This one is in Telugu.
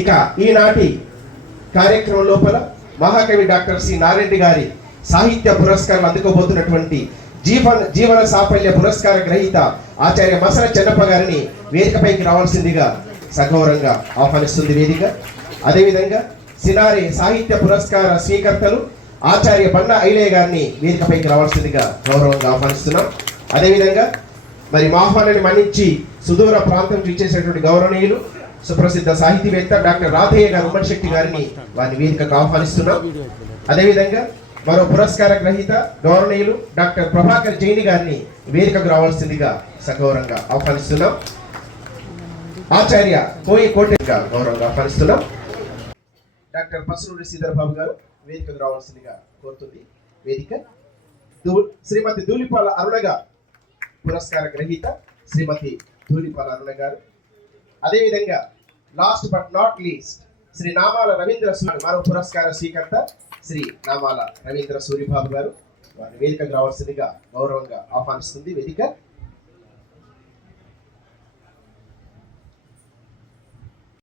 ఇక ఈనాటి కార్యక్రమం లోపల మహాకవి డాక్టర్ సి నారాయణ గారి సాహిత్య పురస్కారం అందుకోబోతున్నటువంటి జీవన సాఫల్య పురస్కార గ్రహీత ఆచార్య మసర చెన్నప్ప గారిని వేదికపైకి రావాల్సిందిగా సగౌరవంగా ఆహ్వానిస్తుంది వేదిక. అదేవిధంగా సినారే సాహిత్య పురస్కార స్వీకర్తలు ఆచార్య బండ ఐలయ్య గారిని వేదికపైకి రావాల్సిందిగా గౌరవంగా ఆహ్వానిస్తున్నాం. అదేవిధంగా మరి మా ఆహ్వానాన్ని మన్నించి సుదూర ప్రాంతం ఇచ్చేసినటువంటి గౌరవనీయులు సుప్రసిద్ధ సాహితీవేత్త డాక్టర్ రాధయ్య గారు ఉమ్మడి శక్తి గారిని వారిని వేదికకు ఆహ్వానిస్తున్నాం. అదేవిధంగా మరో పురస్కార గ్రహీత గౌరవనీయులు డాక్టర్ ప్రభాకర్ జైని గారిని వేదికకు రావాల్సిందిగా సగౌరవంగా ఆహ్వానిస్తున్నాం. ఆచార్య కోయి కోటెగా గౌరవంగా ఆహ్వానిస్తున్నాం. డాక్టర్ పసునూరి శ్రీధర్ బాబు గారు వేదికకు రావాల్సిందిగా కోరుతుంది వేదిక. శ్రీమతి ధూళిపాల అరుణ గారు పురస్కార గ్రహీత శ్రీమతి ధూళిపాల అరుణ గారు. అదేవిధంగా last but not least Shri Namala Ravindra Suri మరో పురస్కార స్వీకర్త శ్రీ నామాల రవీంద్ర సూరిబాబు గారు వారిని వేదికకు రావాల్సిందిగా గౌరవంగా ఆహ్వానిస్తుంది వేదిక.